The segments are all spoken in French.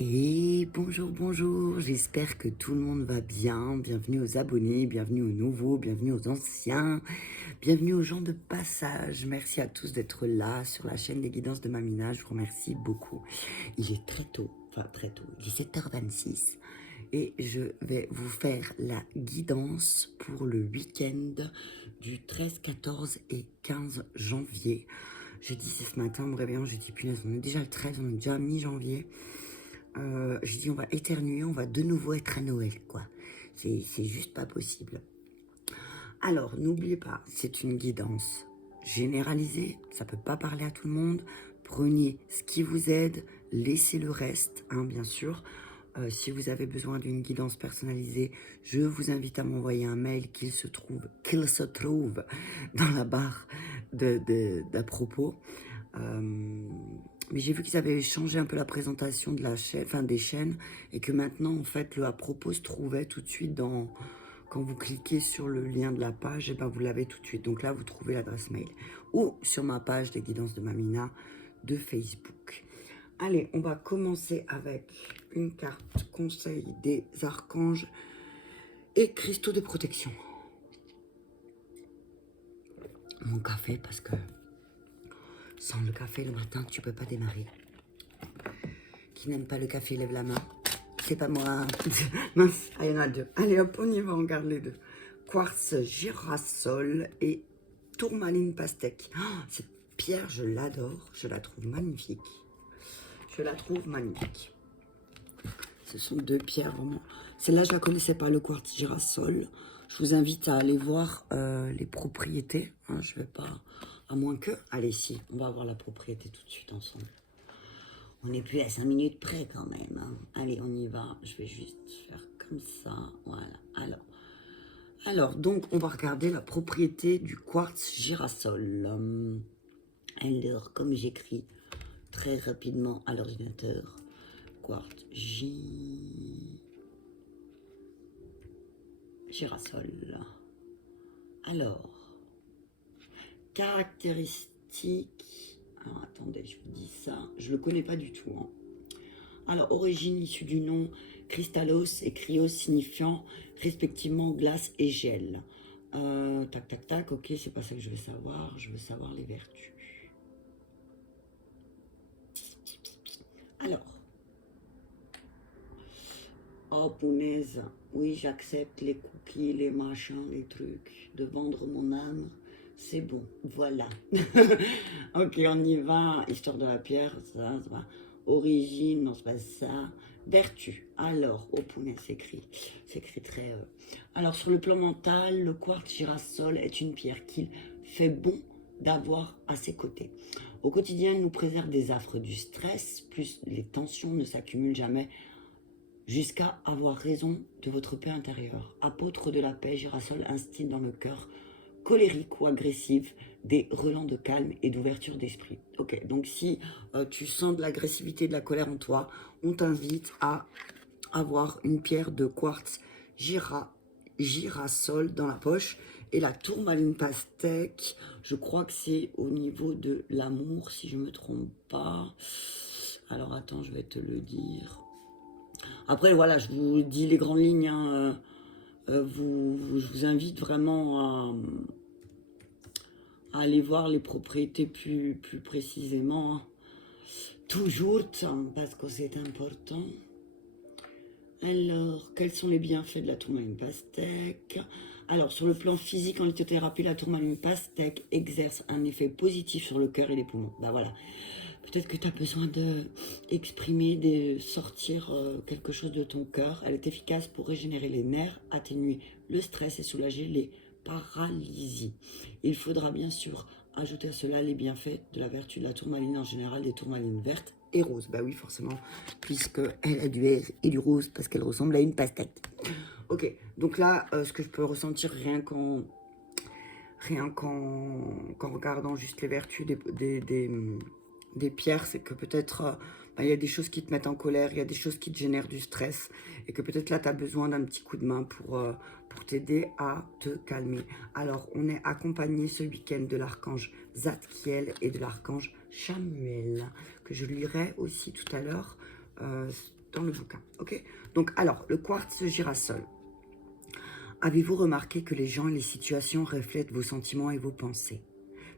Et bonjour, bonjour, j'espère que tout le monde va bien. Bienvenue aux abonnés, bienvenue aux nouveaux, bienvenue aux anciens, bienvenue aux gens de passage. Merci à tous d'être là sur la chaîne des guidances de Mamina, je vous remercie beaucoup. Il est très tôt, il est 7h26 et je vais vous faire la guidance pour le week-end du 13, 14 et 15 janvier. J'ai dit ce matin, en me réveillant, j'ai dit punaise, on est déjà le 13, on est déjà mi-janvier. J'ai dit on va éternuer, on va de nouveau être à Noël, quoi. C'est juste pas possible. Alors, n'oubliez pas, c'est une guidance généralisée, ça peut pas parler à tout le monde. Prenez ce qui vous aide, laissez le reste, hein, bien sûr. Si vous avez besoin d'une guidance personnalisée, je vous invite à m'envoyer un mail qu'il se trouve dans la barre d'à propos. Mais j'ai vu qu'ils avaient changé un peu la présentation de la chaîne, enfin des chaînes, et que maintenant, en fait, le à propos se trouvait tout de suite dans... Quand vous cliquez sur le lien de la page, et ben vous l'avez tout de suite. Donc là, vous trouvez l'adresse mail. Ou sur ma page des guidances de Mamina de Facebook. Allez, on va commencer avec une carte conseil des archanges et cristaux de protection. Mon café, parce que sans le café le matin, tu peux pas démarrer. Qui n'aime pas le café, lève la main. C'est pas moi. Mince, il y en a deux. Allez hop, on y va, on regarde les deux. Quartz girasol et tourmaline pastèque. Oh, cette pierre, je l'adore. Je la trouve magnifique. Je la trouve magnifique. Ce sont deux pierres vraiment. Celle-là, je la connaissais pas, le quartz girasol. Je vous invite à aller voir les propriétés. Hein, je vais pas... À moins que... Allez, si, on va voir la propriété tout de suite ensemble. On n'est plus à 5 minutes près quand même. Hein. Allez, on y va. Je vais juste faire comme ça. Voilà. Alors, donc, on va regarder la propriété du quartz girasol. Alors, comme j'écris très rapidement à l'ordinateur, quartz girasol. Alors, caractéristiques... Alors, attendez, je vous dis ça. Je ne le connais pas du tout. Hein. Alors, origine issue du nom cristallos et cryos signifiant respectivement glace et gel. Tac, ok, c'est pas ça que je veux savoir. Je veux savoir les vertus. Alors. Oh, punaise. Oui, j'accepte les cookies, les machins, les trucs. De vendre mon âme, c'est bon. Voilà. Ok, on y va. Histoire de la pierre, ça va. Origine, non, c'est pas ça. Vertu. Alors, oh punaise, c'est écrit très... Alors, sur le plan mental, le quartz girasol est une pierre qu'il fait bon d'avoir à ses côtés. Au quotidien, il nous préserve des affres du stress, plus les tensions ne s'accumulent jamais jusqu'à avoir raison de votre paix intérieure. Apôtre de la paix, girasol instille dans le cœur colérique ou agressif des relents de calme et d'ouverture d'esprit. Ok, donc si tu sens de l'agressivité, de la colère en toi, on t'invite à avoir une pierre de quartz girasol dans la poche. Et la tourmaline pastèque, je crois que c'est au niveau de l'amour, si je ne me trompe pas. Alors attends, je vais te le dire. Après, voilà, je vous dis les grandes lignes. Hein, je vous invite vraiment à aller voir les propriétés plus précisément. Hein. Toujours, parce que c'est important. Alors, quels sont les bienfaits de la tourmaline pastèque? Alors, sur le plan physique, en lithothérapie, la tourmaline pastèque exerce un effet positif sur le cœur et les poumons. Ben voilà. Peut-être que tu as besoin d'exprimer, de sortir quelque chose de ton cœur. Elle est efficace pour régénérer les nerfs, atténuer le stress et soulager les paralysies. Il faudra bien sûr ajouter à cela les bienfaits de la vertu de la tourmaline en général, des tourmalines vertes et roses. Bah oui, forcément, puisqu'elle a du vert et du rose, parce qu'elle ressemble à une pastèque. Ok, donc là, ce que je peux ressentir rien qu'en regardant juste les vertus des pierres, c'est que peut-être il y a des choses qui te mettent en colère, il y a des choses qui te génèrent du stress, et que peut-être là, tu as besoin d'un petit coup de main pour t'aider à te calmer. Alors, on est accompagné ce week-end de l'archange Zadkiel et de l'archange Chamuel, que je lirai aussi tout à l'heure. dans le bouquin, ok? Donc, alors, le quartz girasol. Avez-vous remarqué que les gens et les situations reflètent vos sentiments et vos pensées?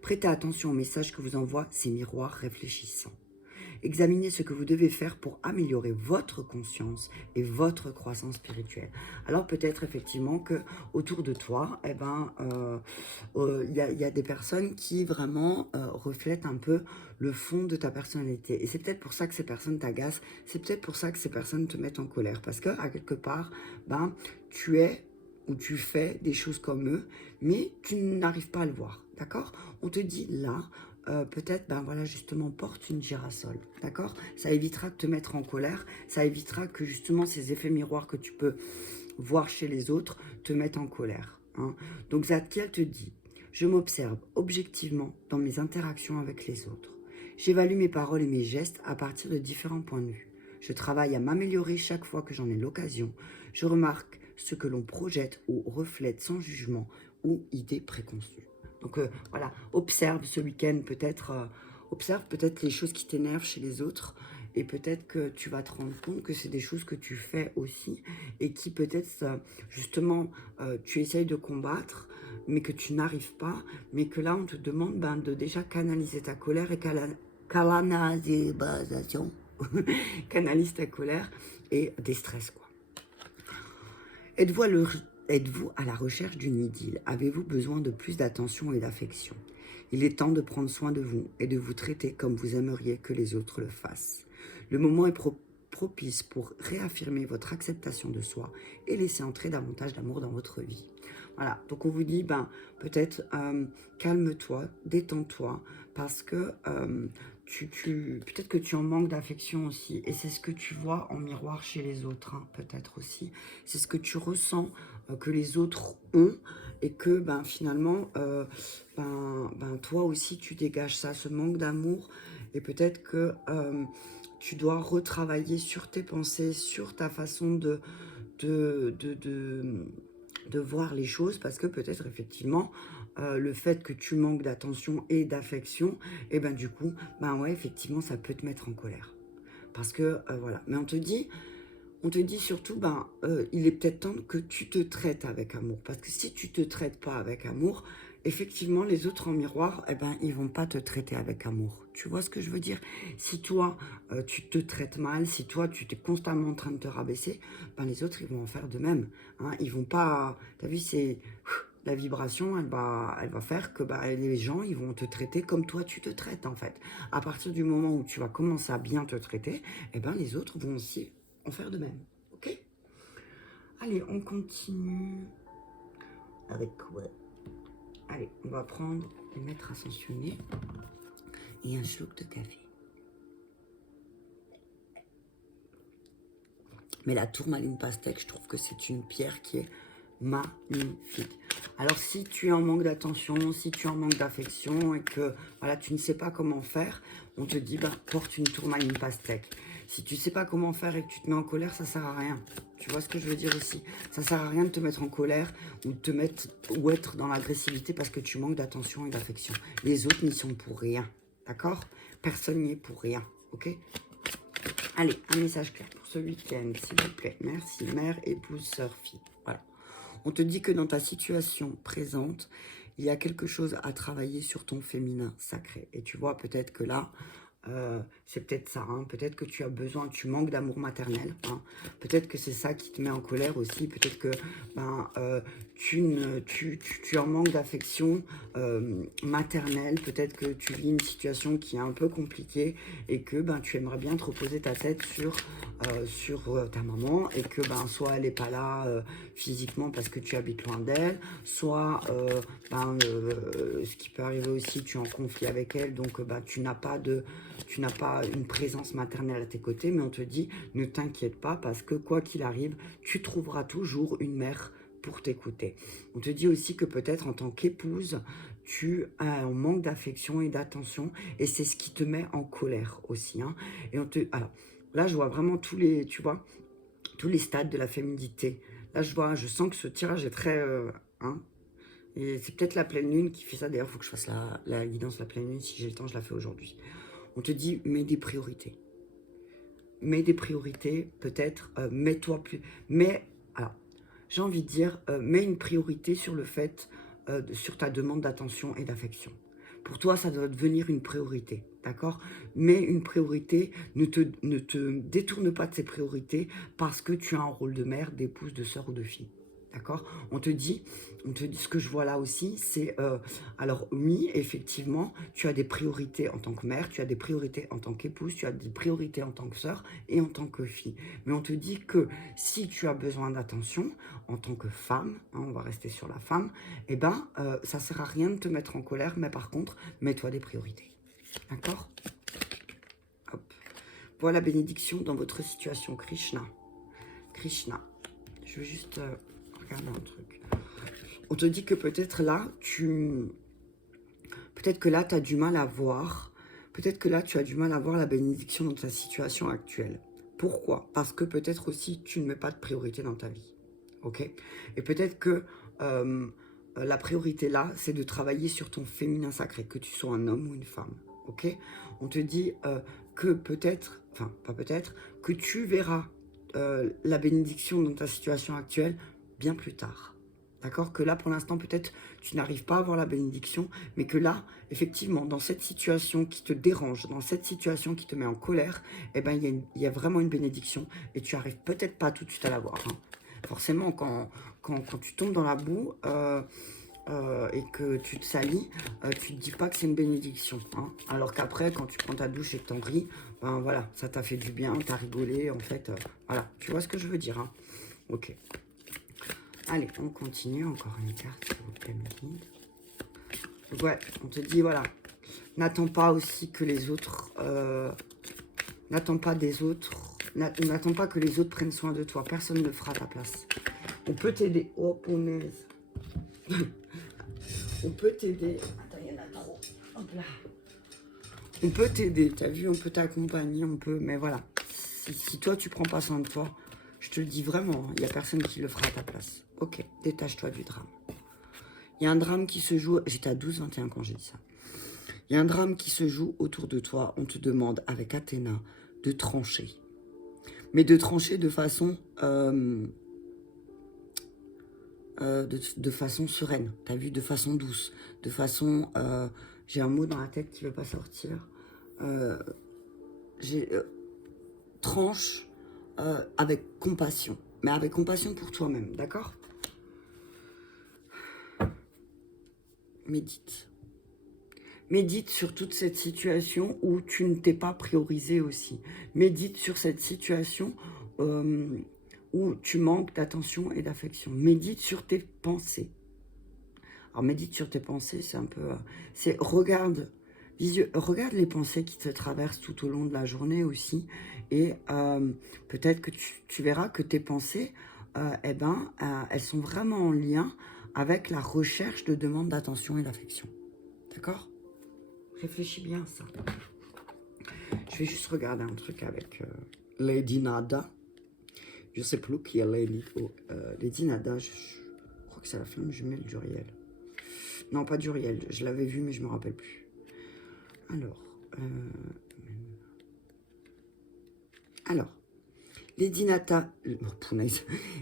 Prêtez attention aux messages que vous envoient ces miroirs réfléchissants. Examinez ce que vous devez faire pour améliorer votre conscience et votre croissance spirituelle. Alors peut-être effectivement que autour de toi, y a des personnes qui vraiment reflètent un peu le fond de ta personnalité. Et c'est peut-être pour ça que ces personnes t'agacent, c'est peut-être pour ça que ces personnes te mettent en colère. Parce que à quelque part, tu es ou tu fais des choses comme eux, mais tu n'arrives pas à le voir, d'accord? On te dit là, peut-être, voilà, justement, porte une girasole, d'accord? Ça évitera de te mettre en colère, ça évitera que justement ces effets miroirs que tu peux voir chez les autres te mettent en colère, hein. Donc Zadkiel te dit, je m'observe objectivement dans mes interactions avec les autres. J'évalue mes paroles et mes gestes à partir de différents points de vue. Je travaille à m'améliorer chaque fois que j'en ai l'occasion. Je remarque ce que l'on projette ou reflète sans jugement ou idée préconçue. Donc voilà, observe ce week-end observe peut-être les choses qui t'énervent chez les autres et peut-être que tu vas te rendre compte que c'est des choses que tu fais aussi et qui peut-être justement tu essayes de combattre mais que tu n'arrives pas, mais que là on te demande de déjà canaliser ta colère et canalisation, canalise ta colère et déstresse quoi. Êtes-vous à la recherche d'une idylle? Avez-vous besoin de plus d'attention et d'affection? Il est temps de prendre soin de vous et de vous traiter comme vous aimeriez que les autres le fassent. Le moment est propice pour réaffirmer votre acceptation de soi et laisser entrer davantage d'amour dans votre vie. Voilà, donc on vous dit, peut-être calme-toi, détends-toi, parce que peut-être que tu en manques d'affection aussi, et c'est ce que tu vois en miroir chez les autres, hein, peut-être aussi. C'est ce que tu ressens que les autres ont, et que finalement, toi aussi tu dégages ça, ce manque d'amour, et peut-être que tu dois retravailler sur tes pensées, sur ta façon de voir les choses, parce que peut-être effectivement le fait que tu manques d'attention et d'affection, et du coup, ouais, effectivement, ça peut te mettre en colère. Parce que, voilà. Mais on te dit surtout, il est peut-être temps que tu te traites avec amour. Parce que si tu te traites pas avec amour, effectivement, les autres en miroir, ils vont pas te traiter avec amour. Tu vois ce que je veux dire? Si toi, tu te traites mal, si toi, tu es constamment en train de te rabaisser, les autres, ils vont en faire de même, hein. Ils vont pas... T'as vu, c'est... La vibration, elle va faire que les gens, ils vont te traiter comme toi, tu te traites, en fait. À partir du moment où tu vas commencer à bien te traiter, les autres vont aussi en faire de même. Ok? Allez, on continue. Avec quoi? Allez, on va prendre les maîtres ascensionnés et un schluck de café. Mais la tourmaline pastèque, je trouve que c'est une pierre qui est magnifique. Alors, si tu es en manque d'attention, si tu es en manque d'affection et que voilà, tu ne sais pas comment faire, on te dit, porte une tourmaline pastèque. Si tu ne sais pas comment faire et que tu te mets en colère, ça ne sert à rien. Tu vois ce que je veux dire aussi? Ça ne sert à rien de te mettre en colère ou de te mettre ou être dans l'agressivité parce que tu manques d'attention et d'affection. Les autres n'y sont pour rien. D'accord? Personne n'y est pour rien. Ok? Allez, un message clair pour ce week-end, s'il vous plaît. Merci, mère, épouse, sœur, fille. Voilà. On te dit que dans ta situation présente, il y a quelque chose à travailler sur ton féminin sacré. Et tu vois, peut-être que là, c'est peut-être ça, hein. Peut-être que tu as besoin, tu manques d'amour maternel, hein. Peut-être que c'est ça qui te met en colère aussi. Peut-être que tu en manques d'affection maternelle. Peut-être que tu vis une situation qui est un peu compliquée et que tu aimerais bien te reposer ta tête sur ta maman et que soit elle n'est pas là physiquement parce que tu habites loin d'elle, soit ce qui peut arriver aussi, tu es en conflit avec elle, donc tu n'as pas une présence maternelle à tes côtés, mais on te dit, ne t'inquiète pas, parce que quoi qu'il arrive, tu trouveras toujours une mère pour t'écouter. On te dit aussi que peut-être en tant qu'épouse, tu as un manque d'affection et d'attention, et c'est ce qui te met en colère aussi, hein. Alors, là, je vois vraiment tous les stades de la féminité. Là, je sens que ce tirage est très... et c'est peut-être la pleine lune qui fait ça. D'ailleurs, il faut que je fasse la guidance de la pleine lune. Si j'ai le temps, je la fais aujourd'hui. On te dit, mets des priorités. mets des priorités, peut-être, mets-toi plus... Mais, alors, j'ai envie de dire, mets une priorité sur le fait, sur ta demande d'attention et d'affection. Pour toi, ça doit devenir une priorité, d'accord? Mais une priorité, ne te détourne pas de ces priorités parce que tu as un rôle de mère, d'épouse, de sœur ou de fille. D'accord? On te dit, ce que je vois là aussi, c'est, alors oui, effectivement, tu as des priorités en tant que mère, tu as des priorités en tant qu'épouse, tu as des priorités en tant que sœur et en tant que fille. Mais on te dit que si tu as besoin d'attention en tant que femme, hein, on va rester sur la femme, eh ben, ça ne sert à rien de te mettre en colère, mais par contre, mets-toi des priorités. D'accord? Hop. Voilà la bénédiction dans votre situation, Krishna. Krishna. Je veux juste regarder un truc. On te dit que peut-être là, peut-être que là, tu as du mal à voir. Peut-être que là, tu as du mal à voir la bénédiction dans ta situation actuelle. Pourquoi? Parce que peut-être aussi, tu ne mets pas de priorité dans ta vie. Ok? Et peut-être que la priorité là, c'est de travailler sur ton féminin sacré, que tu sois un homme ou une femme. Ok? On te dit que peut-être, enfin, pas peut-être, que tu verras la bénédiction dans ta situation actuelle bien plus tard. D'accord? Que là, pour l'instant, peut-être, tu n'arrives pas à avoir la bénédiction, mais que là, effectivement, dans cette situation qui te dérange, dans cette situation qui te met en colère, eh ben, il y a vraiment une bénédiction et tu n'arrives peut-être pas tout de suite à la voir. Hein. Forcément, quand tu tombes dans la boue et que tu te salis, tu te dis pas que c'est une bénédiction. Hein. Alors qu'après, quand tu prends ta douche et que t'en ris, ben voilà, ça t'a fait du bien, t'as rigolé, en fait. Voilà, tu vois ce que je veux dire. Hein. Ok. Allez, on continue. Encore une carte, s'il vous plaît, mes guides. Ouais, on te dit, voilà, n'attends pas aussi que les autres... n'attends pas des autres... N'attends pas que les autres prennent soin de toi. Personne ne le fera à ta place. On peut t'aider. Oh, punaise. On peut t'aider. Attends, il y en a trop. Hop là. On peut t'aider. T'as vu, on peut t'accompagner, on peut... Mais voilà. Si toi, tu prends pas soin de toi, je te le dis vraiment, il n'y a personne qui le fera à ta place. Ok, détache-toi du drame. Il y a un drame qui se joue... J'étais à 12-21 quand j'ai dit ça. Il y a un drame qui se joue autour de toi. On te demande, avec Athéna, de trancher. Mais de trancher de façon... de façon sereine, t'as vu, de façon douce, de façon... j'ai un mot dans la tête qui ne veut pas sortir. Tranche avec compassion, mais avec compassion pour toi-même, d'accord? Médite. Médite sur toute cette situation où tu ne t'es pas priorisé aussi. Médite sur cette situation où tu manques d'attention et d'affection. Médite sur tes pensées. Alors, médite sur tes pensées, c'est un peu... regarde les pensées qui te traversent tout au long de la journée aussi. Et peut-être que tu verras que tes pensées, elles sont vraiment en lien avec la recherche de demande d'attention et d'affection. D'accord? Réfléchis bien à ça. Je vais juste regarder un truc avec Lady Nada. Je sais plus qui est Lady Nada. Je crois que c'est la flamme jumelle d'Uriel. Non, pas d'Uriel. Je l'avais vu, mais je ne me rappelle plus. Alors, Lady Nada,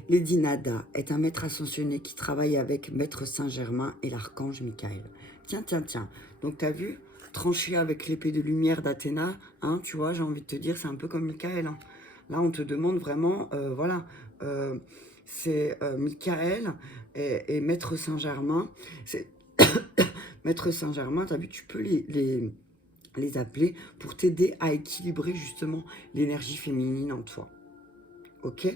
Lady Nada est un maître ascensionné qui travaille avec Maître Saint-Germain et l'archange Michael. Tiens. Donc, tu as vu, trancher avec l'épée de lumière d'Athéna, hein, tu vois, j'ai envie de te dire, c'est un peu comme Michael. Hein. Là, on te demande vraiment, voilà, c'est Michael et Maître Saint-Germain. Maître Saint-Germain, tu as vu, tu peux les appeler pour t'aider à équilibrer justement l'énergie féminine en toi. Ok?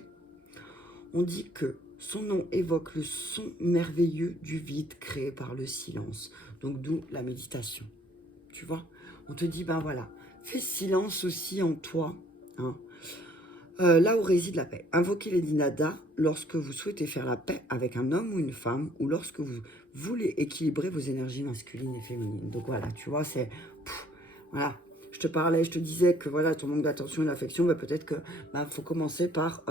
On dit que son nom évoque le son merveilleux du vide créé par le silence. Donc d'où la méditation. Tu vois? On te dit, ben voilà, fais silence aussi en toi. Hein. Là où réside la paix. Invoquez Lady Nada lorsque vous souhaitez faire la paix avec un homme ou une femme ou lorsque vous voulez équilibrer vos énergies masculines et féminines. Donc voilà, tu vois, c'est... Voilà, je te parlais, je te disais que voilà, ton manque d'attention et d'affection, bah, peut-être que faut commencer par...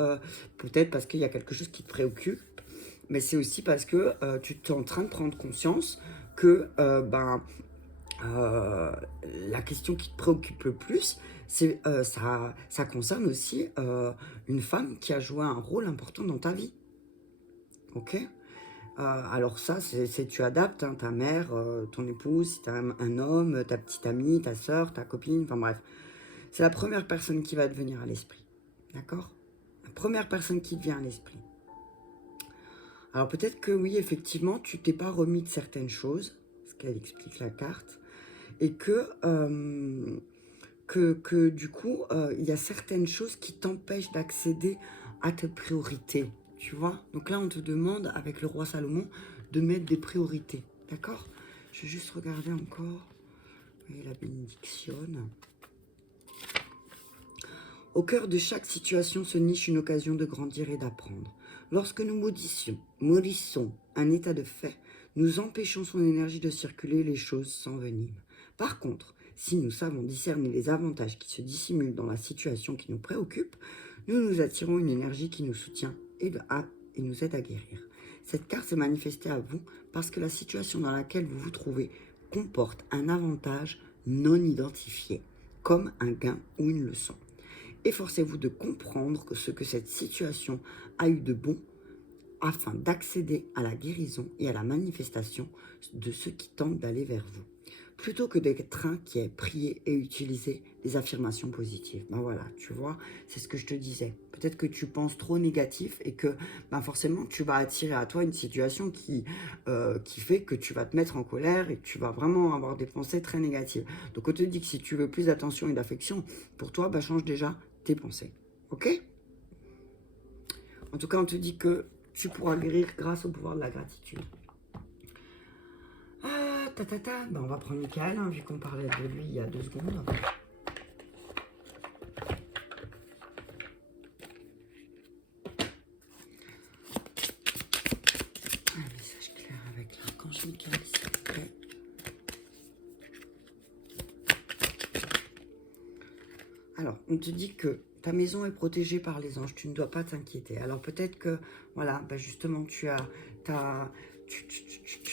peut-être parce qu'il y a quelque chose qui te préoccupe, mais c'est aussi parce que tu es en train de prendre conscience que la question qui te préoccupe le plus, Ça concerne aussi une femme qui a joué un rôle important dans ta vie, ok? Alors ça, tu adaptes, hein, ta mère, ton épouse, si tu as un homme, ta petite amie, ta sœur, ta copine, enfin bref. C'est la première personne qui va te venir à l'esprit, d'accord? La première personne qui te vient à l'esprit. Alors peut-être que oui, effectivement, tu t'es pas remis de certaines choses, ce qu'elle explique la carte, et que du coup, il y a certaines choses qui t'empêchent d'accéder à tes priorités, tu vois? Donc là, on te demande, avec le roi Salomon, de mettre des priorités, d'accord? Je vais juste regarder encore. Et la bénédiction. Au cœur de chaque situation se niche une occasion de grandir et d'apprendre. Lorsque nous maudissons un état de fait, nous empêchons son énergie de circuler, les choses s'enveniment. Par contre, si nous savons discerner les avantages qui se dissimulent dans la situation qui nous préoccupe, nous nous attirons une énergie qui nous soutient et nous aide à guérir. Cette carte s'est manifestée à vous parce que la situation dans laquelle vous vous trouvez comporte un avantage non identifié, comme un gain ou une leçon. Efforcez-vous de comprendre ce que cette situation a eu de bon afin d'accéder à la guérison et à la manifestation de ceux qui tentent d'aller vers vous. Plutôt que d'être inquiet, prier et utiliser les affirmations positives. Ben voilà, tu vois, c'est ce que je te disais. Peut-être que tu penses trop négatif et que forcément tu vas attirer à toi une situation qui fait que tu vas te mettre en colère et que tu vas vraiment avoir des pensées très négatives. Donc on te dit que si tu veux plus d'attention et d'affection, pour toi, change déjà tes pensées. Ok? En tout cas, on te dit que tu pourras guérir grâce au pouvoir de la gratitude. On va prendre Michael, hein, vu qu'on parlait de lui il y a 2 secondes. Un message clair avec l'archange Michael, s'il te plaît. Alors, on te dit que ta maison est protégée par les anges, tu ne dois pas t'inquiéter. Alors peut-être que, voilà, justement, tu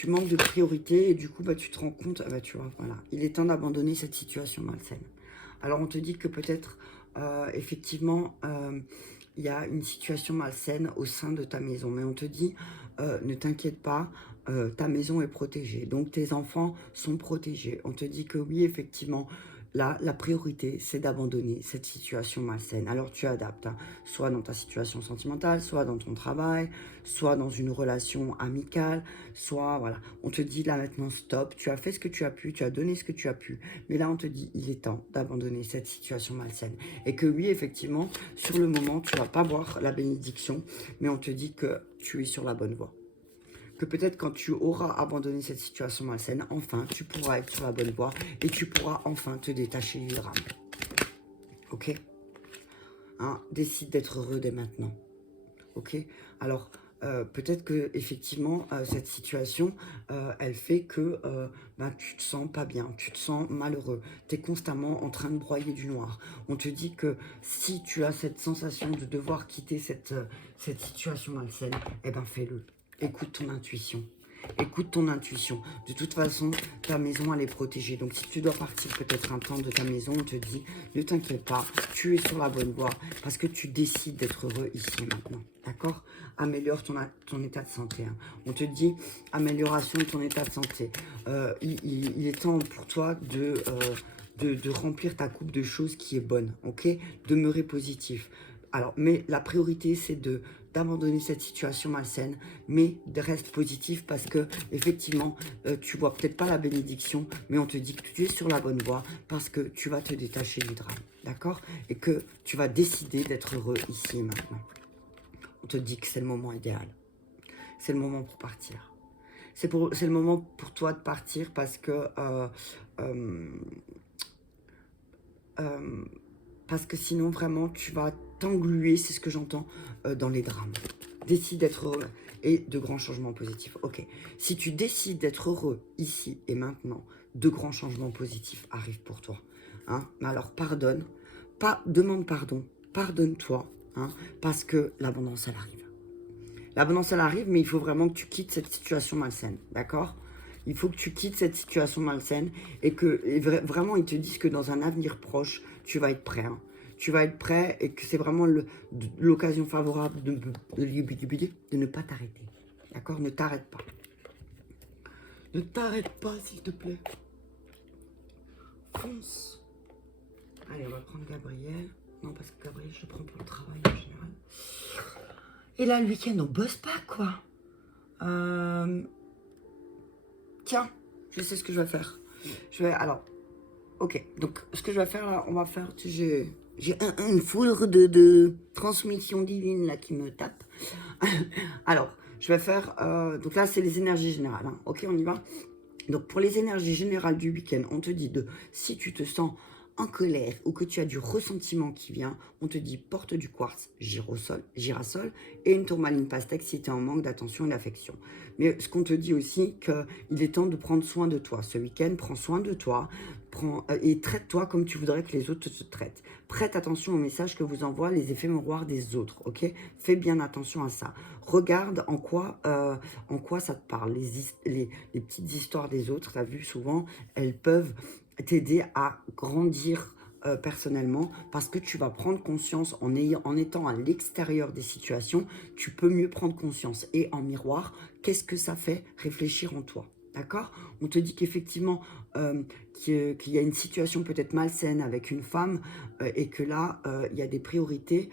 manques de priorité et du coup, tu te rends compte, tu vois, voilà, il est temps d'abandonner cette situation malsaine. Alors on te dit que peut-être, effectivement, il y a une situation malsaine au sein de ta maison, mais on te dit, ne t'inquiète pas, ta maison est protégée, donc tes enfants sont protégés. On te dit que oui, effectivement, là, la priorité, c'est d'abandonner cette situation malsaine. Alors tu adaptes, hein, soit dans ta situation sentimentale, soit dans ton travail, soit dans une relation amicale, soit, voilà, on te dit là maintenant, stop, tu as fait ce que tu as pu, tu as donné ce que tu as pu, mais là on te dit, il est temps d'abandonner cette situation malsaine. Et que oui, effectivement, sur le moment, tu ne vas pas voir la bénédiction, mais on te dit que tu es sur la bonne voie. Que peut-être quand tu auras abandonné cette situation malsaine, enfin, tu pourras être sur la bonne voie et tu pourras enfin te détacher du drame. Ok? Hein, décide d'être heureux dès maintenant. Ok? Alors, peut-être que effectivement cette situation, elle fait que tu te sens pas bien, tu te sens malheureux, tu es constamment en train de broyer du noir. On te dit que si tu as cette sensation de devoir quitter cette situation malsaine, eh ben fais-le. Écoute ton intuition. Écoute ton intuition. De toute façon, ta maison, elle est protégée. Donc, si tu dois partir peut-être un temps de ta maison, on te dit, ne t'inquiète pas, tu es sur la bonne voie parce que tu décides d'être heureux ici et maintenant. D'accord? Améliore ton état de santé. Hein. On te dit, amélioration de ton état de santé. Il est temps pour toi de remplir ta coupe de choses qui est bonne. Ok? Demeurer positif. Alors, mais la priorité, c'est d'abandonner cette situation malsaine, mais de rester positif parce que, effectivement, tu vois peut-être pas la bénédiction, mais on te dit que tu es sur la bonne voie parce que tu vas te détacher du drame, d'accord? Et que tu vas décider d'être heureux ici et maintenant. On te dit que c'est le moment idéal. C'est le moment pour partir. C'est le moment pour toi de partir parce que... parce que sinon, vraiment, tu vas t'engluer, c'est ce que j'entends, dans les drames. Décide d'être heureux et de grands changements positifs. Ok, si tu décides d'être heureux ici et maintenant, de grands changements positifs arrivent pour toi. Hein? Alors, pardonne, demande pardon, pardonne-toi, hein, parce que l'abondance, elle arrive. L'abondance, elle arrive, mais il faut vraiment que tu quittes cette situation malsaine, d'accord? Il faut que tu quittes cette situation malsaine et que vraiment, ils te disent que dans un avenir proche, tu vas être prêt. Hein. Tu vas être prêt et que c'est vraiment l'occasion favorable de ne pas t'arrêter. D'accord? Ne t'arrête pas. Ne t'arrête pas, s'il te plaît. Fonce. Allez, on va prendre Gabriel. Non, parce que Gabriel, je le prends pour le travail en général. Et là, le week-end, on bosse pas, quoi. Tiens, je sais ce que je vais faire. Alors, ok. Donc, ce que je vais faire, là, on va faire... J'ai une foudre de transmission divine, là, qui me tape. Alors, je vais faire... donc là, c'est les énergies générales. Hein. Ok, on y va. Donc, pour les énergies générales du week-end, on te dit si tu te sens en colère ou que tu as du ressentiment qui vient, on te dit porte du quartz girasol et une tourmaline pastèque si tu es en manque d'attention et d'affection. Mais ce qu'on te dit aussi, qu'il est temps de prendre soin de toi. Ce week-end, prends soin de toi et traite-toi comme tu voudrais que les autres te traitent. Prête attention aux messages que vous envoient les effets miroirs des autres, ok? Fais bien attention à ça. Regarde en quoi ça te parle. Les petites histoires des autres, tu as vu souvent, elles peuvent t'aider à grandir personnellement parce que tu vas prendre conscience en étant à l'extérieur des situations, tu peux mieux prendre conscience. Et en miroir, qu'est-ce que ça fait réfléchir en toi? D'accord? On te dit qu'effectivement, qu'il y a une situation peut-être malsaine avec une femme et que là, il y a des priorités.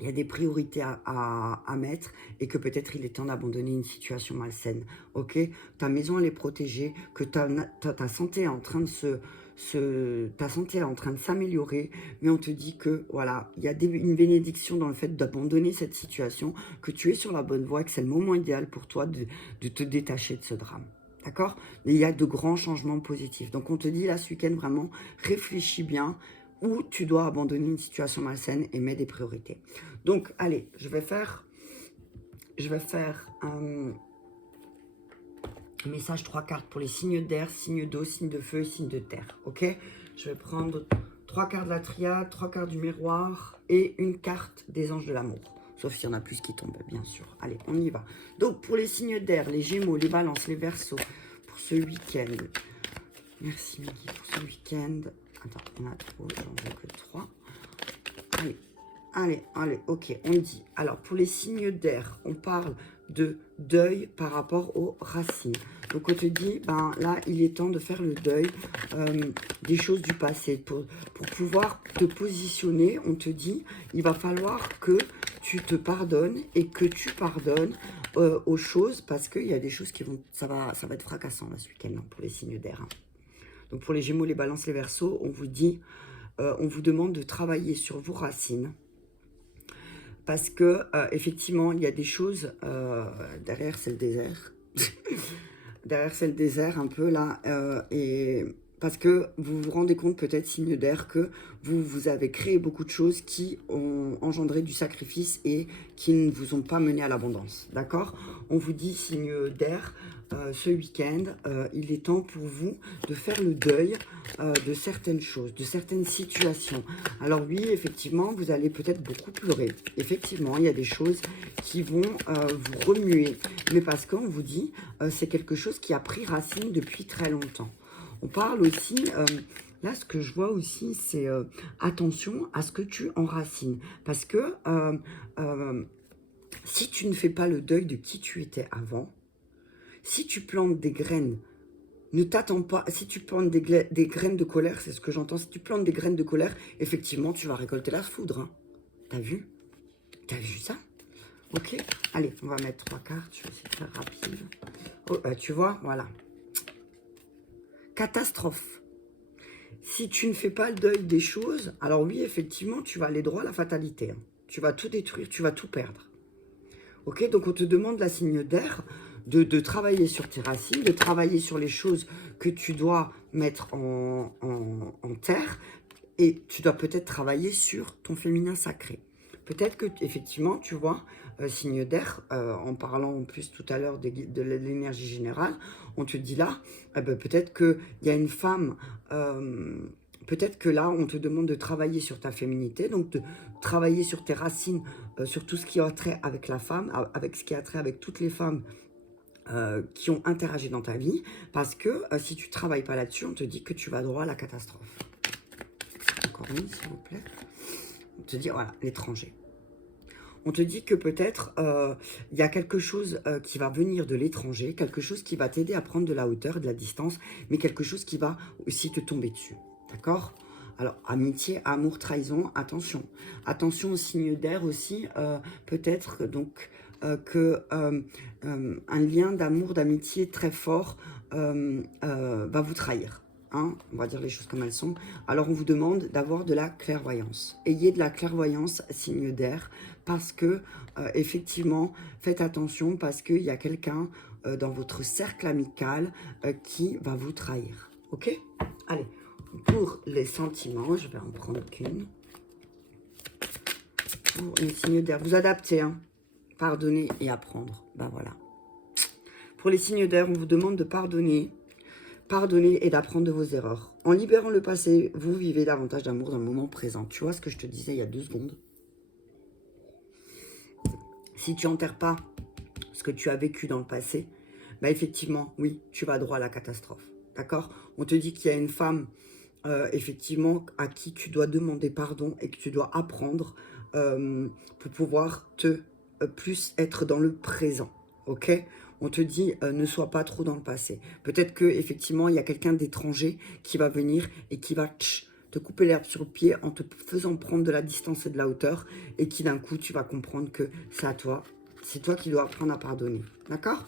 Il y a des priorités à mettre et que peut-être il est temps d'abandonner une situation malsaine. Ok? Ta maison, elle est protégée, que ta santé est en train de ta santé est en train de s'améliorer, mais on te dit que voilà, il y a une bénédiction dans le fait d'abandonner cette situation, que tu es sur la bonne voie, que c'est le moment idéal pour toi de te détacher de ce drame. D'accord? Mais il y a de grands changements positifs. Donc on te dit là ce week-end vraiment, réfléchis bien, où tu dois abandonner une situation malsaine et mets des priorités. Donc, allez, je vais faire un message 3 cartes pour les signes d'air, signes d'eau, signes de feu et signes de terre. Ok? Je vais prendre 3 cartes de la triade, 3 cartes du miroir et une carte des anges de l'amour. Sauf s'il y en a plus qui tombent, bien sûr. Allez, on y va. Donc, pour les signes d'air, les gémeaux, les balances, les verseaux, pour ce week-end. Merci, Miggy, pour ce week-end. Attends, on a trop, j'en veux que 3. Allez, ok, on dit. Alors, pour les signes d'air, on parle de deuil par rapport aux racines. Donc, on te dit, ben là, il est temps de faire le deuil des choses du passé. Pour pouvoir te positionner, on te dit, il va falloir que tu te pardonnes et que tu pardonnes aux choses parce qu'il y a des choses qui vont... Ça va être fracassant, là, ce week-end, hein, pour les signes d'air. Hein. Donc, pour les gémeaux, les balances, les verseaux, on vous dit... on vous demande de travailler sur vos racines parce que effectivement il y a des choses derrière c'est le désert derrière c'est le désert un peu là et parce que vous vous rendez compte peut-être signe d'air que vous avez créé beaucoup de choses qui ont engendré du sacrifice et qui ne vous ont pas mené à l'abondance, d'accord? On vous dit signe d'air ce week-end, il est temps pour vous de faire le deuil de certaines choses, de certaines situations. Alors oui, effectivement, vous allez peut-être beaucoup pleurer. Effectivement, il y a des choses qui vont vous remuer. Mais parce qu'on vous dit, c'est quelque chose qui a pris racine depuis très longtemps. On parle aussi... là, ce que je vois aussi, c'est attention à ce que tu enracines. Parce que si tu ne fais pas le deuil de qui tu étais avant, si tu plantes des graines, ne t'attends pas, si tu plantes des graines de colère, c'est ce que j'entends, si tu plantes des graines de colère, effectivement, tu vas récolter la foudre. Hein. T'as vu? T'as vu ça? Ok, allez, on va mettre 3 cartes, je vais essayer de faire rapide. Oh, tu vois, voilà. Catastrophe. Si tu ne fais pas le deuil des choses, alors oui, effectivement, tu vas aller droit à la fatalité. Hein. Tu vas tout détruire, tu vas tout perdre. Ok, donc on te demande la signe d'air de travailler sur tes racines, de travailler sur les choses que tu dois mettre en terre et tu dois peut-être travailler sur ton féminin sacré. Peut-être que, effectivement, tu vois, signe d'air, en parlant en plus tout à l'heure de l'énergie générale, on te dit là, peut-être qu'il y a une femme, peut-être que là, on te demande de travailler sur ta féminité, donc de travailler sur tes racines, sur tout ce qui a trait avec la femme, avec ce qui a trait avec toutes les femmes qui ont interagi dans ta vie, parce que si tu ne travailles pas là-dessus, on te dit que tu vas droit à la catastrophe. encore une, s'il vous plaît. On te dit, voilà, l'étranger. On te dit que peut-être il y a quelque chose qui va venir de l'étranger, quelque chose qui va t'aider à prendre de la hauteur, de la distance, mais quelque chose qui va aussi te tomber dessus. D'accord? Alors, amitié, amour, trahison, attention. Attention aux signes d'air aussi, peut-être donc un lien d'amour, d'amitié très fort va vous trahir. Hein, on va dire les choses comme elles sont. Alors, on vous demande d'avoir de la clairvoyance. Ayez de la clairvoyance, signe d'air, parce que, effectivement, faites attention parce qu'il y a quelqu'un dans votre cercle amical qui va vous trahir. Ok? Allez, pour les sentiments, je vais en prendre qu'une. Pour les signes d'air, vous adaptez, hein? Pardonner et apprendre. Ben voilà. Pour les signes d'air, on vous demande de pardonner. Pardonner et d'apprendre de vos erreurs. En libérant le passé, vous vivez davantage d'amour dans le moment présent. Tu vois ce que je te disais il y a 2 secondes? Si tu n'enterres pas ce que tu as vécu dans le passé, bah effectivement, oui, tu vas droit à la catastrophe. D'accord? On te dit qu'il y a une femme, effectivement, à qui tu dois demander pardon et que tu dois apprendre pour pouvoir plus être dans le présent. Ok? On te dit, ne sois pas trop dans le passé. Peut-être que effectivement, il y a quelqu'un d'étranger qui va venir et qui va te couper l'herbe sur le pied en te faisant prendre de la distance et de la hauteur et qui d'un coup, tu vas comprendre que c'est à toi. C'est toi qui dois apprendre à pardonner. D'accord?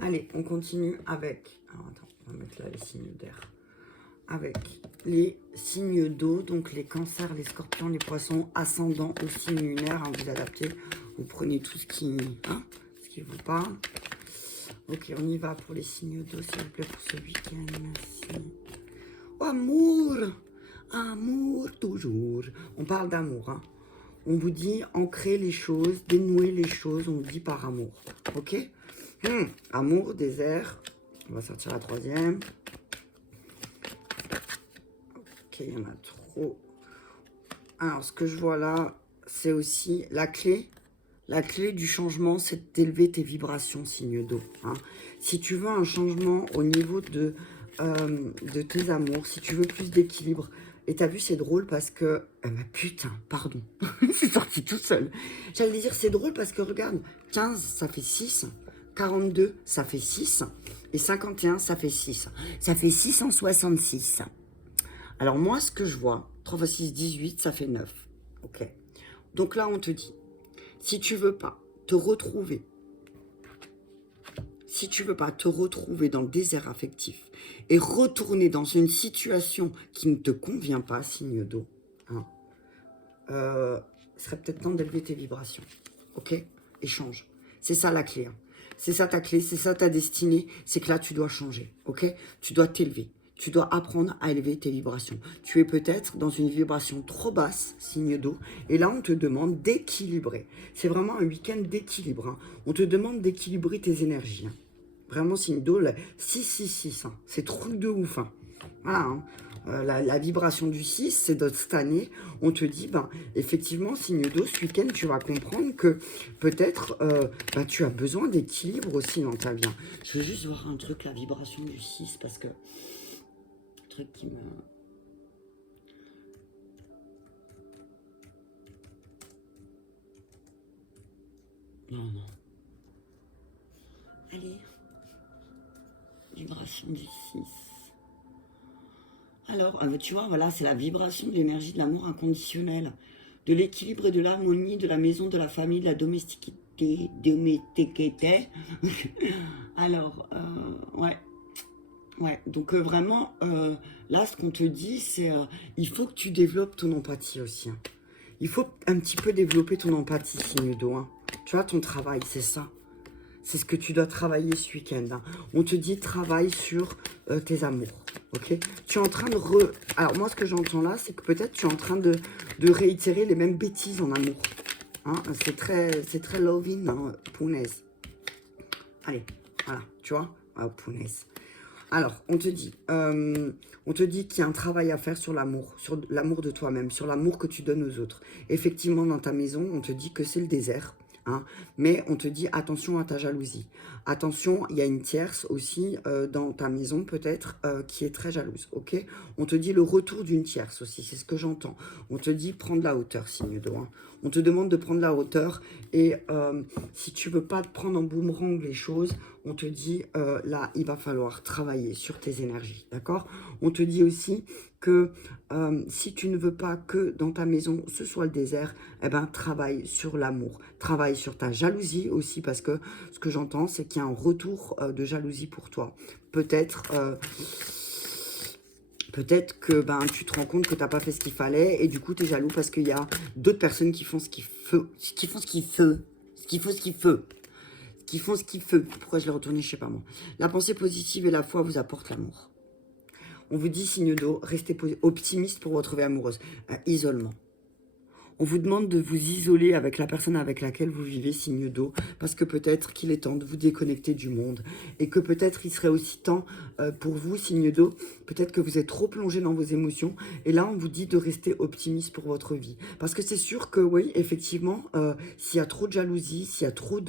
Allez, on continue avec... Alors, attends, on va mettre là les signes d'air. Avec les signes d'eau, donc les cancers, les scorpions, les poissons, ascendants au signe lunaire. Hein, vous adaptez, vous prenez tout ce qui vous parle. Ok, on y va pour les signes d'eau, s'il vous plaît, pour ce week-end. Merci. Oh, amour, amour toujours. On parle d'amour, hein. On vous dit ancrer les choses, dénouer les choses, on vous dit par amour. Ok? Amour, désert. On va sortir la 3e. Ok, il y en a trop. Alors, ce que je vois là, c'est aussi la clé. La clé du changement, c'est d'élever tes vibrations, signe d'eau. Hein. Si tu veux un changement au niveau de tes amours, si tu veux plus d'équilibre, et t'as vu, c'est drôle parce que... putain, pardon, c'est sorti tout seul. J'allais dire, c'est drôle parce que, regarde, 15, ça fait 6, 42, ça fait 6, et 51, ça fait 6. Ça fait 666. Alors moi, ce que je vois, 3 x 6, 18, ça fait 9. Ok. Donc là, on te dit, si tu veux pas te retrouver, dans le désert affectif et retourner dans une situation qui ne te convient pas, signe d'eau, hein, serait peut-être temps d'élever tes vibrations. Ok? Échange. C'est ça la clé. Hein. C'est ça ta clé, c'est ça ta destinée. C'est que là, tu dois changer. Ok? Tu dois t'élever. Tu dois apprendre à élever tes vibrations. Tu es peut-être dans une vibration trop basse, signe d'eau, et là, on te demande d'équilibrer. C'est vraiment un week-end d'équilibre. Hein. On te demande d'équilibrer tes énergies. Hein. Vraiment, signe d'eau, 666. Hein. C'est trop de ouf. Hein. Voilà. Hein. La vibration du 6, c'est de cette année. On te dit, ben, effectivement, signe d'eau, ce week-end, tu vas comprendre que peut-être tu as besoin d'équilibre aussi dans ta vie. Je veux juste voir un truc, la vibration du 6, parce que... truc qui me... Non. Allez. Vibration du 6. Alors, tu vois, voilà, c'est la vibration de l'énergie de l'amour inconditionnel, de l'équilibre et de l'harmonie de la maison, de la famille, de la domesticité. Alors, ouais. Ouais, donc vraiment, là, ce qu'on te dit, c'est il faut que tu développes ton empathie aussi. Hein. Il faut un petit peu développer ton empathie, signe d'eau. Hein. Tu vois, ton travail, c'est ça. C'est ce que tu dois travailler ce week-end. Hein. On te dit, travaille sur tes amours. Ok? Tu es en train de... Alors, moi, ce que j'entends là, c'est que peut-être tu es en train de réitérer les mêmes bêtises en amour. Hein? C'est très loving, hein, punaise. Allez, voilà, tu vois? Ah, punaise. Alors, on te dit qu'il y a un travail à faire sur l'amour de toi-même, sur l'amour que tu donnes aux autres. Effectivement, dans ta maison, on te dit que c'est le désert. hein. Mais on te dit attention à ta jalousie. Attention, il y a une tierce aussi dans ta maison peut-être qui est très jalouse, ok? On te dit le retour d'une tierce aussi, c'est ce que j'entends. On te dit prendre la hauteur, signe d'eau, hein. On te demande de prendre la hauteur et si tu veux pas te prendre en boomerang les choses, on te dit là, il va falloir travailler sur tes énergies, d'accord? On te dit aussi que si tu ne veux pas que dans ta maison ce soit le désert, eh ben travaille sur l'amour, travaille sur ta jalousie aussi parce que ce que j'entends c'est qu'il y a un retour de jalousie pour toi. Peut-être que ben, tu te rends compte que tu n'as pas fait ce qu'il fallait et du coup tu es jaloux parce qu'il y a d'autres personnes qui font ce qu'il faut, Pourquoi je l'ai retourné, je sais pas moi. La pensée positive et la foi vous apportent l'amour. On vous dit, signe d'eau, restez optimiste pour votre vie amoureuse. Isolement. On vous demande de vous isoler avec la personne avec laquelle vous vivez, signe d'eau, parce que peut-être qu'il est temps de vous déconnecter du monde et que peut-être il serait aussi temps pour vous, signe d'eau, peut-être que vous êtes trop plongé dans vos émotions et là on vous dit de rester optimiste pour votre vie. Parce que c'est sûr que oui, effectivement, s'il y a trop de jalousie, s'il y a trop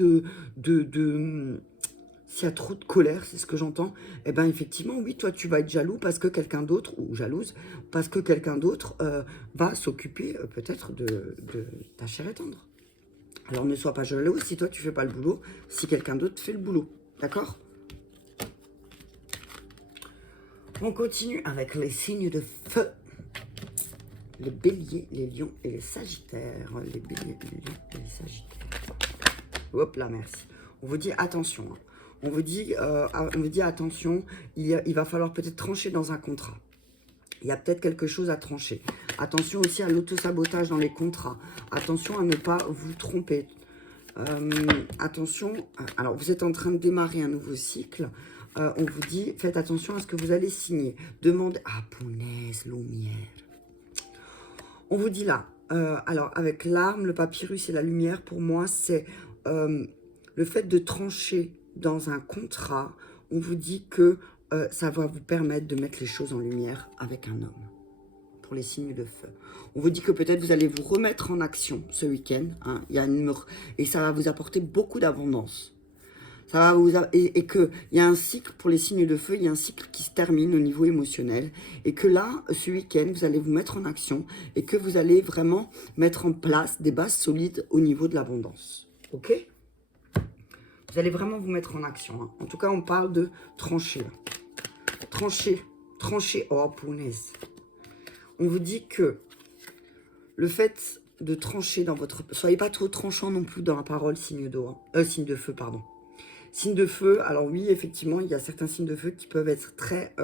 s'il y a trop de colère, c'est ce que j'entends, eh bien effectivement, oui, toi tu vas être jaloux parce que quelqu'un d'autre, ou jalouse, parce que quelqu'un d'autre va s'occuper peut-être de ta chair et tendre. Alors ne sois pas jaloux si toi tu fais pas le boulot, si quelqu'un d'autre fait le boulot, d'accord? On continue avec les signes de feu. Les béliers, les lions et les sagittaires. Les béliers, les lions et les sagittaires. Hop là, merci. On vous dit attention, hein. On vous dit attention, il va falloir peut-être trancher dans un contrat. Il y a peut-être quelque chose à trancher. Attention aussi à l'autosabotage dans les contrats. Attention à ne pas vous tromper. Attention, alors vous êtes en train de démarrer un nouveau cycle. On vous dit, faites attention à ce que vous allez signer. Demandez... Ah, punaise, lumière. On vous dit là, alors avec l'arme, le papyrus et la lumière, pour moi, c'est le fait de trancher dans un contrat. On vous dit que ça va vous permettre de mettre les choses en lumière avec un homme, pour les signes de feu. On vous dit que peut-être vous allez vous remettre en action ce week-end, hein, et ça va vous apporter beaucoup d'abondance. Et qu'il y a un cycle pour les signes de feu, il y a un cycle qui se termine au niveau émotionnel. Et que là, ce week-end, vous allez vous mettre en action et que vous allez vraiment mettre en place des bases solides au niveau de l'abondance. Ok ? Vous allez vraiment vous mettre en action. Hein. En tout cas, on parle de trancher. Trancher. Oh, punaise. On vous dit que le fait de trancher dans votre... Soyez pas trop tranchant non plus dans la parole, signe d'eau. Signe de feu, pardon. Signe de feu, alors oui, effectivement, il y a certains signes de feu qui peuvent être très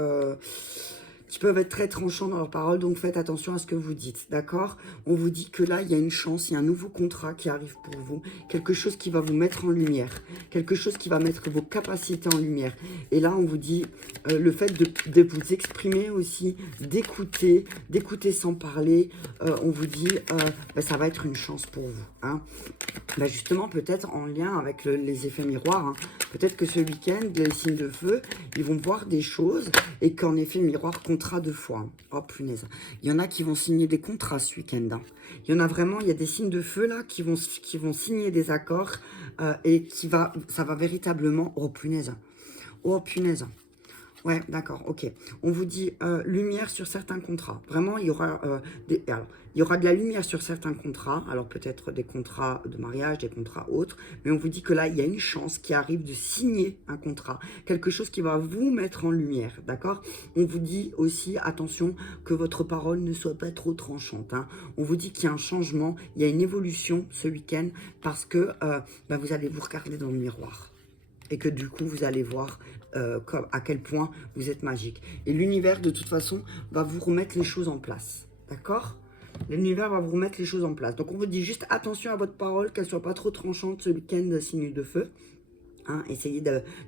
tranchants dans leurs paroles, donc faites attention à ce que vous dites, d'accord? On vous dit que là, il y a une chance, il y a un nouveau contrat qui arrive pour vous, quelque chose qui va vous mettre en lumière, quelque chose qui va mettre vos capacités en lumière. Et là, on vous dit le fait de vous exprimer aussi, d'écouter sans parler, on vous dit ça va être une chance pour vous, hein? Justement, peut-être en lien avec les effets miroirs, hein. Peut-être que ce week-end, les signes de feu, ils vont voir des choses et qu'en effet miroir, contrat de foi. Hein. Oh punaise. Il y en a qui vont signer des contrats ce week-end. Hein. Il y en a vraiment, il y a des signes de feu là qui vont signer des accords et ça va véritablement... Oh punaise. Oh punaise. Ouais, d'accord, ok. On vous dit lumière sur certains contrats. Vraiment, il y aura il y aura de la lumière sur certains contrats. Alors peut-être des contrats de mariage, des contrats autres. Mais on vous dit que là, il y a une chance qui arrive de signer un contrat. Quelque chose qui va vous mettre en lumière, d'accord? On vous dit aussi, attention, que votre parole ne soit pas trop tranchante. Hein. On vous dit qu'il y a un changement, il y a une évolution ce week-end parce que vous allez vous regarder dans le miroir. Et que du coup, vous allez voir à quel point vous êtes magique. Et l'univers, de toute façon, va vous remettre les choses en place. D'accord ? L'univers va vous remettre les choses en place. Donc, on vous dit juste attention à votre parole, qu'elle ne soit pas trop tranchante ce week-end, signe de feu. Hein, essayez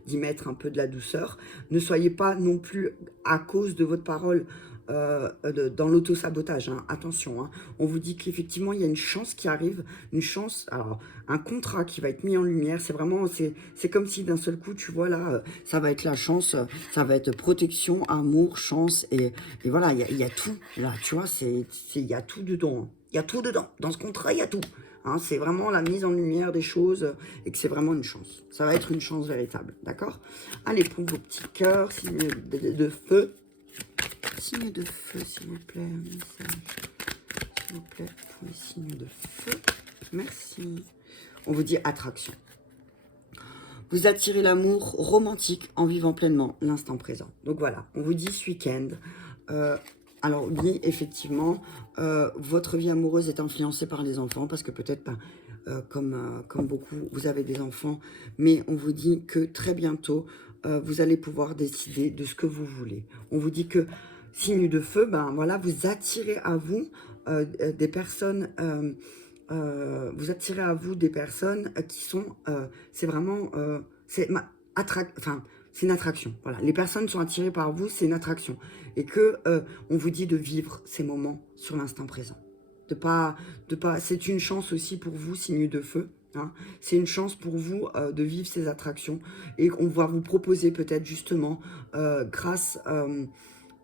d'y mettre un peu de la douceur. Ne soyez pas non plus, à cause de votre parole, dans l'auto-sabotage. Hein. Attention, hein. On vous dit qu'effectivement, il y a une chance qui arrive. Une chance, alors, un contrat qui va être mis en lumière. C'est vraiment, c'est comme si d'un seul coup, tu vois là, ça va être la chance, ça va être protection, amour, chance. Et voilà, il y a tout. Là, tu vois, il y a tout dedans. Hein. Il y a tout dedans. Dans ce contrat, il y a tout. Hein, c'est vraiment la mise en lumière des choses et que c'est vraiment une chance. Ça va être une chance véritable, d'accord? Allez, pour vos petits cœurs, signe de feu. Signe de feu, s'il vous plaît, un message. S'il vous plaît, pour les signes de feu. Merci. On vous dit attraction. Vous attirez l'amour romantique en vivant pleinement l'instant présent. Donc voilà, on vous dit ce week-end. Alors oui, effectivement, votre vie amoureuse est influencée par les enfants parce que peut-être pas, comme beaucoup, vous avez des enfants. Mais on vous dit que très bientôt, vous allez pouvoir décider de ce que vous voulez. On vous dit que, signe de feu, ben voilà, vous attirez à vous des personnes... vous attirez à vous des personnes qui sont, c'est vraiment, c'est une attraction. Voilà, les personnes sont attirées par vous, c'est une attraction. Et que on vous dit de vivre ces moments sur l'instant présent. C'est une chance aussi pour vous, signe de feu. Hein. C'est une chance pour vous de vivre ces attractions. Et on va vous proposer peut-être justement, grâce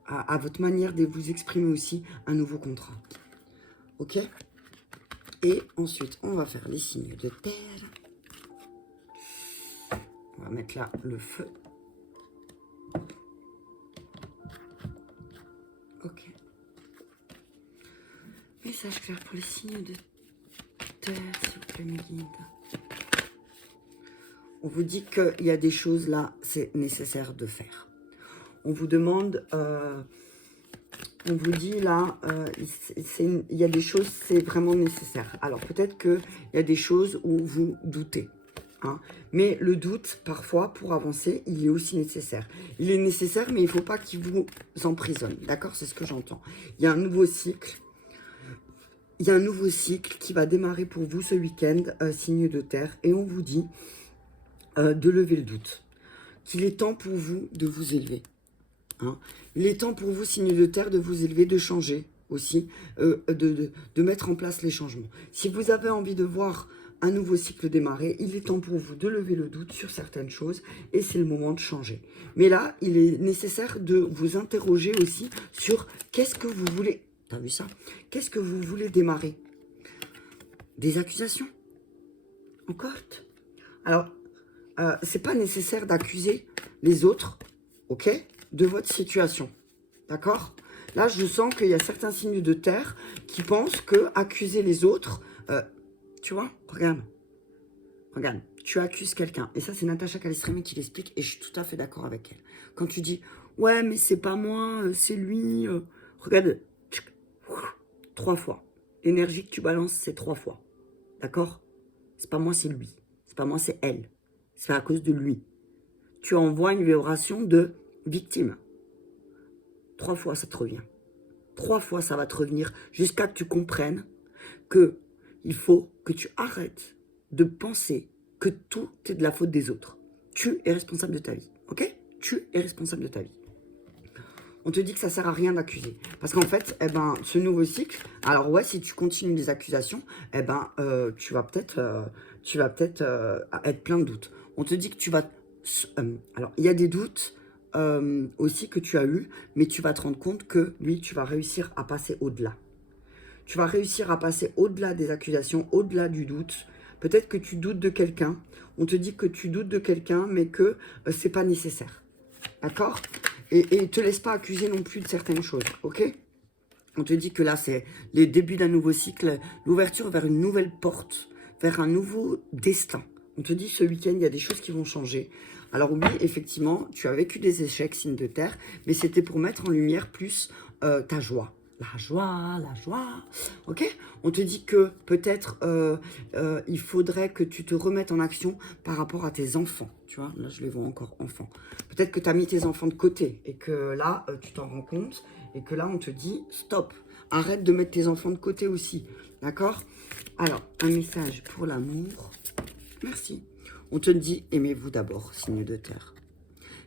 à votre manière de vous exprimer aussi, un nouveau contrat. Ok ? Et ensuite, on va faire les signes de terre. On va mettre là le feu. Ok. Message clair pour les signes de terre, s'il vous plaît, mes guides. On vous dit qu'il y a des choses là, c'est nécessaire de faire. On vous demande... on vous dit là, il y a des choses, c'est vraiment nécessaire. Alors peut-être qu'il y a des choses où vous doutez. Hein, mais le doute, parfois, pour avancer, il est aussi nécessaire. Il est nécessaire, mais il ne faut pas qu'il vous emprisonne. D'accord? C'est ce que j'entends. Il y a un nouveau cycle. Il y a un nouveau cycle qui va démarrer pour vous ce week-end, signe de terre. Et on vous dit de lever le doute. Qu'il est temps pour vous de vous élever. Hein. Il est temps pour vous, signe de terre, de vous élever, de changer aussi, de mettre en place les changements. Si vous avez envie de voir un nouveau cycle démarrer, il est temps pour vous de lever le doute sur certaines choses et c'est le moment de changer. Mais là, il est nécessaire de vous interroger aussi sur qu'est-ce que vous voulez. T'as vu ça? Qu'est-ce que vous voulez démarrer? Des accusations? Encore? Alors, c'est pas nécessaire d'accuser les autres, ok, de votre situation. D'accord? Là, je sens qu'il y a certains signes de terre qui pensent que accuser les autres... tu vois, regarde, tu accuses quelqu'un. Et ça, c'est Natacha Calistremi qui l'explique et je suis tout à fait d'accord avec elle. Quand tu dis, ouais, mais c'est pas moi, c'est lui. Regarde, 3 fois. L'énergie que tu balances, c'est 3 fois. D'accord? C'est pas moi, c'est lui. C'est pas moi, c'est elle. C'est à cause de lui. Tu envoies une vibration de victime. 3 fois, ça te revient. 3 fois, ça va te revenir jusqu'à que tu comprennes que il faut que tu arrêtes de penser que tout est de la faute des autres. Tu es responsable de ta vie, ok? Tu es responsable de ta vie. On te dit que ça sert à rien d'accuser. Parce qu'en fait, eh ben, ce nouveau cycle, alors ouais, si tu continues les accusations, eh ben, tu vas peut-être être plein de doutes. On te dit que tu vas... alors, il y a des doutes aussi que tu as eu, mais tu vas te rendre compte que, lui, tu vas réussir à passer au-delà. Tu vas réussir à passer au-delà des accusations, au-delà du doute. Peut-être que tu doutes de quelqu'un. On te dit que tu doutes de quelqu'un, mais que c'est pas nécessaire. D'accord? Et te laisse pas accuser non plus de certaines choses. Ok? On te dit que là, c'est les débuts d'un nouveau cycle, l'ouverture vers une nouvelle porte, vers un nouveau destin. On te dit ce week-end, il y a des choses qui vont changer. Alors oui, effectivement, tu as vécu des échecs, signe de terre, mais c'était pour mettre en lumière plus ta joie. La joie, ok? On te dit que peut-être il faudrait que tu te remettes en action par rapport à tes enfants, tu vois? Là, je les vois encore enfants. Peut-être que tu as mis tes enfants de côté et que là, tu t'en rends compte et que là, on te dit stop, arrête de mettre tes enfants de côté aussi, d'accord? Alors, un message pour l'amour. Merci. On te dit aimez-vous d'abord, signe de terre.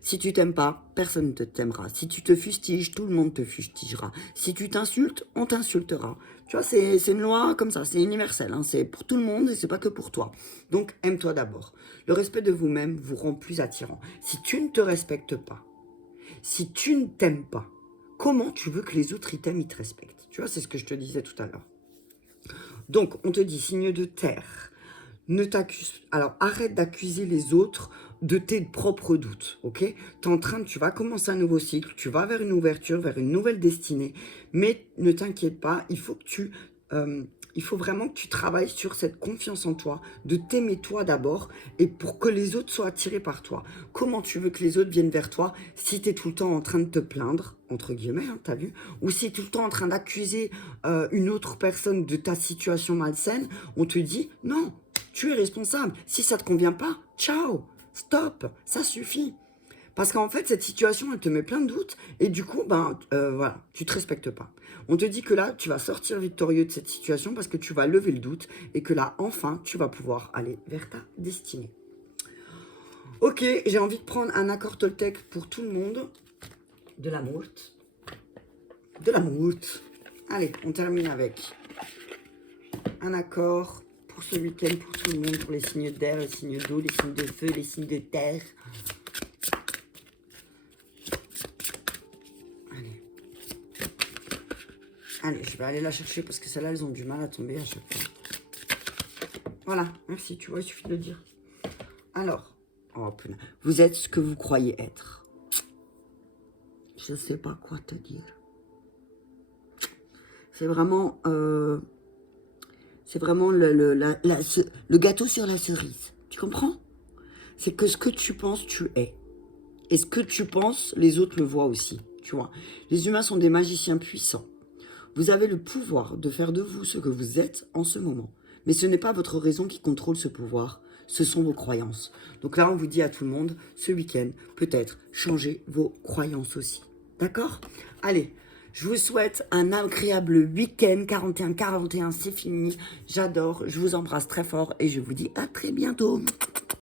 Si tu t'aimes pas, personne ne t'aimera. Si tu te fustiges, tout le monde te fustigera. Si tu t'insultes, on t'insultera. Tu vois, c'est une loi comme ça, c'est universel. Hein, c'est pour tout le monde et c'est pas que pour toi. Donc, aime-toi d'abord. Le respect de vous-même vous rend plus attirant. Si tu ne te respectes pas, si tu ne t'aimes pas, comment tu veux que les autres ils t'aiment, ils te respectent? Tu vois, c'est ce que je te disais tout à l'heure. Donc, on te dit, signe de terre, ne t'accuse... Alors, arrête d'accuser les autres de tes propres doutes, ok? Tu vas commencer un nouveau cycle, tu vas vers une ouverture, vers une nouvelle destinée, mais ne t'inquiète pas, il faut vraiment que tu travailles sur cette confiance en toi, de t'aimer toi d'abord, et pour que les autres soient attirés par toi. Comment tu veux que les autres viennent vers toi si tu es tout le temps en train de te plaindre, entre guillemets, hein, t'as vu? Ou si tu es tout le temps en train d'accuser une autre personne de ta situation malsaine, on te dit, non, tu es responsable. Si ça ne te convient pas, ciao, stop, ça suffit. Parce qu'en fait, cette situation, elle te met plein de doutes. Et du coup, voilà, tu te respectes pas. On te dit que là, tu vas sortir victorieux de cette situation parce que tu vas lever le doute. Et que là, enfin, tu vas pouvoir aller vers ta destinée. Ok, j'ai envie de prendre un accord Toltec pour tout le monde. De la mourte. De la mourte. Allez, on termine avec un accord pour ce week-end, pour tout le monde, pour les signes d'air, les signes d'eau, les signes de feu, les signes de terre. Allez, je vais aller la chercher parce que celles-là, elles ont du mal à tomber à chaque fois. Voilà, merci, tu vois, il suffit de le dire. Alors, oh, putain, vous êtes ce que vous croyez être. Je ne sais pas quoi te dire. C'est vraiment le gâteau sur la cerise. Tu comprends? C'est que ce que tu penses, tu es. Et ce que tu penses, les autres le voient aussi. Tu vois, les humains sont des magiciens puissants. Vous avez le pouvoir de faire de vous ce que vous êtes en ce moment. Mais ce n'est pas votre raison qui contrôle ce pouvoir, ce sont vos croyances. Donc là, on vous dit à tout le monde, ce week-end, peut-être, changez vos croyances aussi. D'accord? Allez, je vous souhaite un agréable week-end. 41-41, c'est fini. J'adore, je vous embrasse très fort et je vous dis à très bientôt.